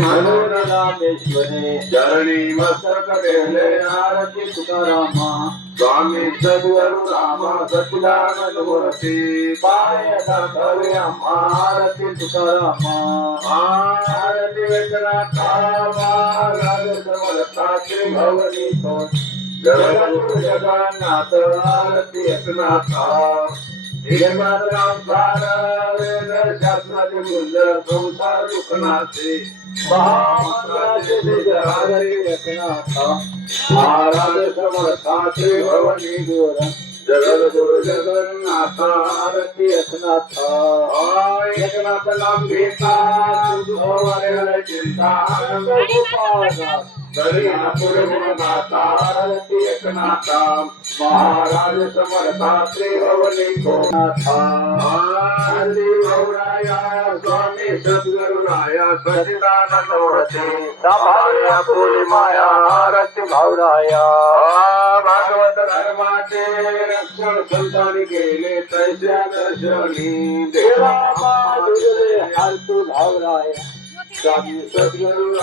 म्हणून रामेश्वरे चरणी मस्तक ठेवले आरती तुकारामा स्वामी सद्गुरु राम सच्चिदानंद मूर्ती पाय दाखवे आम्हा आरती तुकारामा आरती वेंकटनाथा महाराज समर्था श्री भवनी तो जगद्गुरु जगन्नाथ आरती एकनाथा राम सारा वेद शास्त्राचे मूल्य संसार दुखनाचे महामंत्राचे बीज आरती एकनाथा महाराज समर्था श्री भवनी गोर जगद्गुरु जगन्नाथ आरती एकनाथा एकनाथ नाम घेता तुझ्या चिंता आनंद गोपाळा आरती एकनाथा महाराज समर्था श्री भवनी गोनाथा आरती गौराया स्वामी सद्गुरुराया सच्चिदानंद मूर्ती भावया फुली माया आरती भावराया भागवत धर्माचे रक्षण संतांनी केले तैस्या दर्शनी देवा माधुरे आरती भावराया स्वामी सद्गुरु